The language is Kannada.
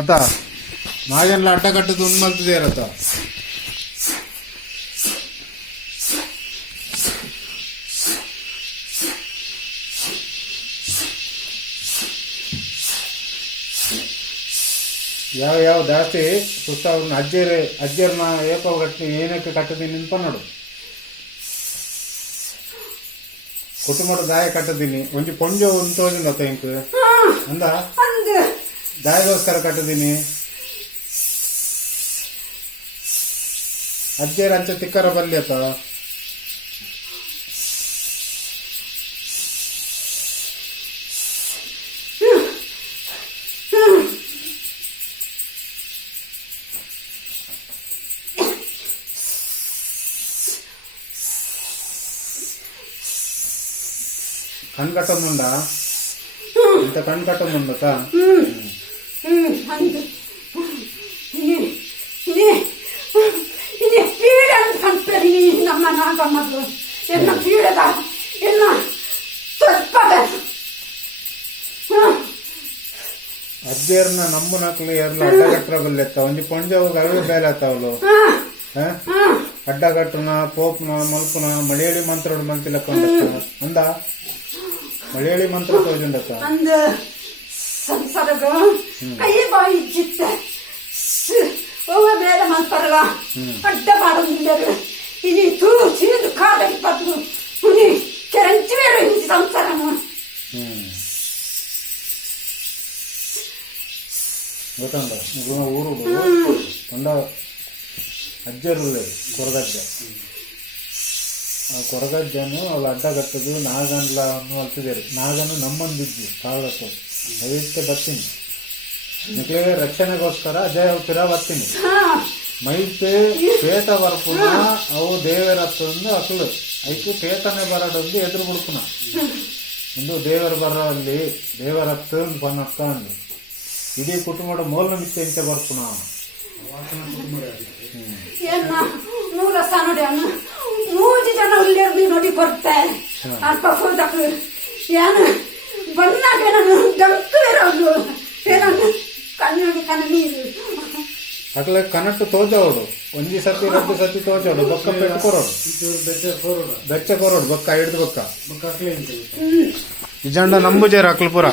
आता माझ्यांना अड्डाकट्ट दोन मलतदेर आता ಯಾವ ಯಾವ ಜಾಸ್ತಿ ಸುತ್ತವ್ರನ್ನ ಅಜ್ಜರ್ನ ಏಪ ಕಟ್ಟಿ ಏನಕ್ಕೆ ಕಟ್ಟದೀನಿ ನಿಂತ್ಕೊಂಡೋಡು ಕುಟುಂಬದ ದಾಯ ಕಟ್ಟದೀನಿ ಒಂಜಿ ಪೊಂಜೋ ಉಂಟೋಜಿಂದ ಇಂಕ್ ಅಂದ ದಾಯಗೋಸ್ಕರ ಕಟ್ಟದೀನಿ ಅಜ್ಜೇರ ಅಂಚೆ ತಿಕ್ಕರ ಬಲ್ಲಿ ಅತ್ತ ಕಣ್ಕಟ್ಟೊಂದುಂಡ ಇಂತ ಕಣ್ಕಟ್ಟೊಂದುಂಡತ ಪೀಡೆ ಅಂತ ಕಣ್ಪೇರಿ ನಮ್ಮ ನಾಗಮ್ಮದು ಎಲ್ಲ ಪೀಡೆದ ಎಲ್ಲ ತೊಪ್ಪದ ಅಜ್ಜೇರ್ನ ನಮ್ಮ ನಕ್ಲು ಎಲ್ಲ ಅಡ್ಡಗಟ್ರ ಬಲ್ಲೆತ್ತ ಒಂಜಿ ಪೊಂಜವಾಗ ಅವೇ ಬೇಲೆ ಆತಾವಲು ಅಡ್ಡಗಟ್ಟನ ಪೋಪ್ನ ಮಲ್ಪುನ ಮಳೆಯಳಿ ಮಂತ್ರೋಡು ಮಂತಿಲಕ್ಕ ಅಂದ ಮಳೆಯಳಿ ಮಂತ್ರ ತೋಜುಂಡಕ್ಕ ಅಂದ ಸಂಸಾರಗ ಕೈ ಬಾಯಿ ಇಜ್ಜಿತ್ತೆ ಓವ ಬೇರೆ ಮಂತ್ರಗ ಅಡ್ಡ ಮಾಡೋದಿಲ್ಲರು ಇನಿ ತೂ ಚೀದು ಕಾದಡಿ ಪದ್ದು ಉನಿ ಕೆರಂಚಿ ಬೇರೆ ಇಂಚಿ ಸಂಸಾರನು ಗೊತ್ತಂಡ ಊರು ಒಂದ ಅಜ್ಜರುಳ್ಳೆ ಕೊರಗಜ್ಜ ಆ ಕೊರಗಜ್ಜನು ಅವಳು ಅಡ್ಡಗಟ್ಟದು ನಾಗನ್ಲನ್ನು ಅಲ್ತಿದ್ದೇರು ನಾಗನು ನಮ್ಮಂದಿದ್ದು ಕಾಳಗಟ್ಟು ಅದಕ್ಕೆ ಬರ್ತೀನಿ ನಿಕ್ಲೆ ರಕ್ಷಣೆಗೋಸ್ಕರ ಅಜಯ್ ಅವು ತಿರ ಬರ್ತೀನಿ ಮೈತೆ ಪೇಟ ಬರ್ಪುನ ಅವು ದೇವರತ್ತಂದು ಅಕ್ಲು ಐಕೆ ಪೇಟನೆ ಬರಡೊಂದು ಎದುರು ಬಿಡ್ಪುನ ಒಂದು ದೇವರ ಬರ ಅಲ್ಲಿ ದೇವರತ್ತಂದು ಬನ್ನಕ್ಕ ಅಂದು ಇಡೀ ಕುಟುಂಬದ ಮೂಲ ಮಿತ್ತೆ ಇಂಚೆ ಬರ್ಪುನ ಮೂಲ ನೋಡಿ ಅನ್ನ 3 ಜನ ಇಲ್ಲಿ ನೋಡಿ ಬರ್ತೆ ಅಲ್ಪ ಹೋದಕ್ಕೆ ಏನು ಬಂದಾಗ ನಾನು ಡಂಕು ಇರೋದು ಏನನ್ನು ಕಣ್ಣಿಗೆ ಕಣ್ಣ ನೀರು ಅಟ್ಲ ಕನಟ್ಟು ತೋಜವಡು ಒಂಜಿ ಸತಿ 2 ಸತಿ ತೋಜವಡು ಬೊಕ್ಕ ಪೆಟ್ಟು ಕೊರೋಡು ಬೆಚ್ಚ ಕೊರೋಡು ಬೊಕ್ಕ ಹಿಡ್ದು ಬೊಕ್ಕ ಇಜಂಡ ನಂಬುಜೇರ ಅಕ್ಲು ಪುರ